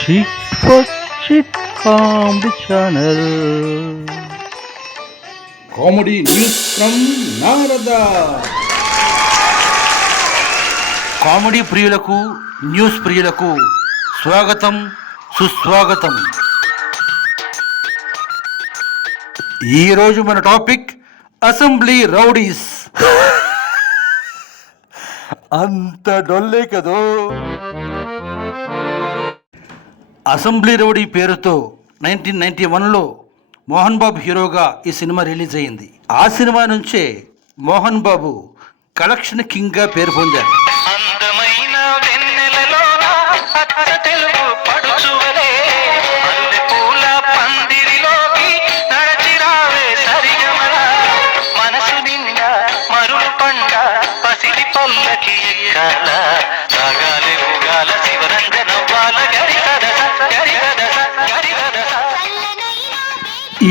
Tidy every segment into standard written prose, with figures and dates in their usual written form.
Chit for Chit Comedy Channel. Comedy news from Narada. Comedy ప్రియులకు news ప్రియులకు స్వాగతం సుస్వాగతం. ఈరోజు మన టాపిక్ అసెంబ్లీ రౌడీస్. అంత డొల్లే కదో. అసెంబ్లీ రౌడీ పేరుతో 1991లో మోహన్ బాబు హీరోగా ఈ సినిమా రిలీజ్ అయింది. ఆ సినిమా నుంచే మోహన్ బాబు కలెక్షన్ కింగ్గా పేరు పొందారు.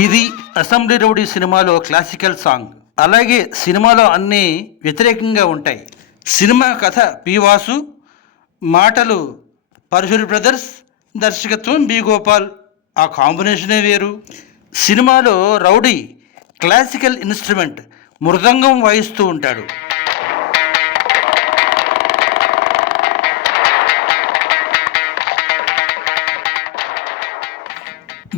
ఇది అసెంబ్లీ రౌడీ సినిమాలో క్లాసికల్ సాంగ్. అలాగే సినిమాలో అన్నీ వ్యతిరేకంగా ఉంటాయి. సినిమా కథ పి వాసు, మాటలు పరశురి బ్రదర్స్, దర్శకత్వం బి గోపాల్. ఆ కాంబినేషనే వేరు. సినిమాలో రౌడీ క్లాసికల్ ఇన్స్ట్రుమెంట్ మృదంగం వాయిస్తూ ఉంటాడు.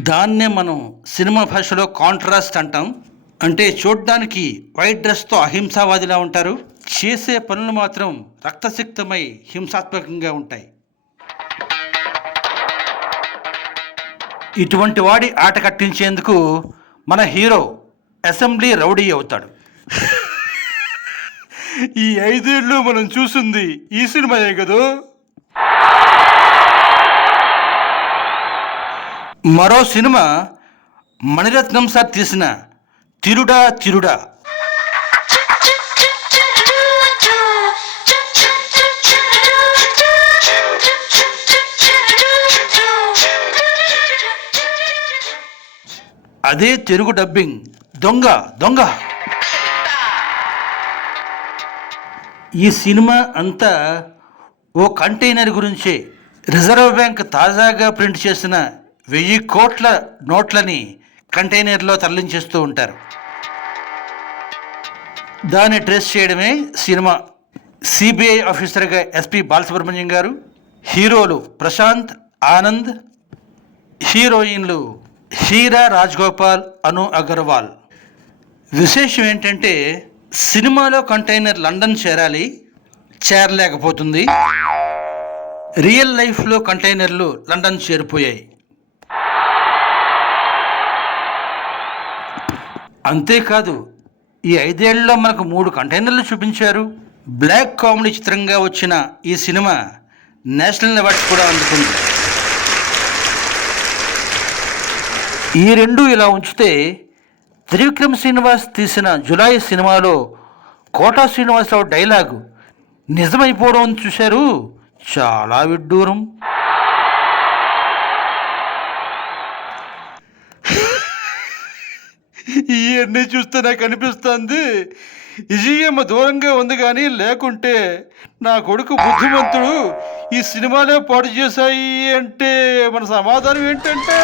దాన్నే మనం సినిమా భాషలో కాంట్రాస్ట్ అంటాం. అంటే చూడ్డానికి వైట్ డ్రెస్తో అహింసావాదిలా ఉంటారు, చేసే పనులు మాత్రం రక్తసిక్తమై హింసాత్మకంగా ఉంటాయి. ఇటువంటి వాడి ఆట కట్టించేందుకు మన హీరో అసెంబ్లీ రౌడీ అవుతాడు. ఈ 5 ఏళ్ళు మనం చూసింది ఈ సినిమాయే కదా. మరో సినిమా మణిరత్నం సార్ తీసిన తిరుడా తిరుడా. అదే తెలుగు డబ్బింగ్ దొంగ దొంగ. ఈ సినిమా అంతా ఓ కంటైనర్ గురించే. రిజర్వ్ బ్యాంక్ తాజాగా ప్రింట్ చేసిన 1000 కోట్ల నోట్లని కంటైనర్లో తరలించేస్తూ ఉంటారు. దాన్ని ట్రేస్ చేయడమే సినిమా. సిబిఐ ఆఫీసర్గా ఎస్పి బాలసుబ్రహ్మణ్యం గారు, హీరోలు ప్రశాంత్, ఆనంద్, హీరోయిన్లు హీరా రాజ్గోపాల్, అను అగర్వాల్. విశేషం ఏంటంటే సినిమాలో కంటైనర్ లండన్ చేరాలి, చేరలేకపోతుంది. రియల్ లైఫ్లో కంటైనర్లు లండన్ చేరిపోయాయి. అంతేకాదు ఈ 5 ఏళ్లలో మనకు 3 కంటైనర్లు చూపించారు. బ్లాక్ కామెడీ చిత్రంగా వచ్చిన ఈ సినిమా నేషనల్ అవార్డ్స్ కూడా అందుకుంది. ఈ రెండు ఇలా ఉంచితే త్రివిక్రమ్ శ్రీనివాస్ తీసిన జులై సినిమాలో కోటా శ్రీనివాసరావు డైలాగు నిజమైపోవడం చూశారు. చాలా విడ్డూరం. ఇవన్నీ చూస్తే నాకు అనిపిస్తుంది విజయమ్మ దూరంగా ఉంది, కానీ లేకుంటే నా కొడుకు బుద్ధిమంతుడు ఈ సినిమాలో పాటు చేశాయి అంటే మన సమాధానం ఏంటంటే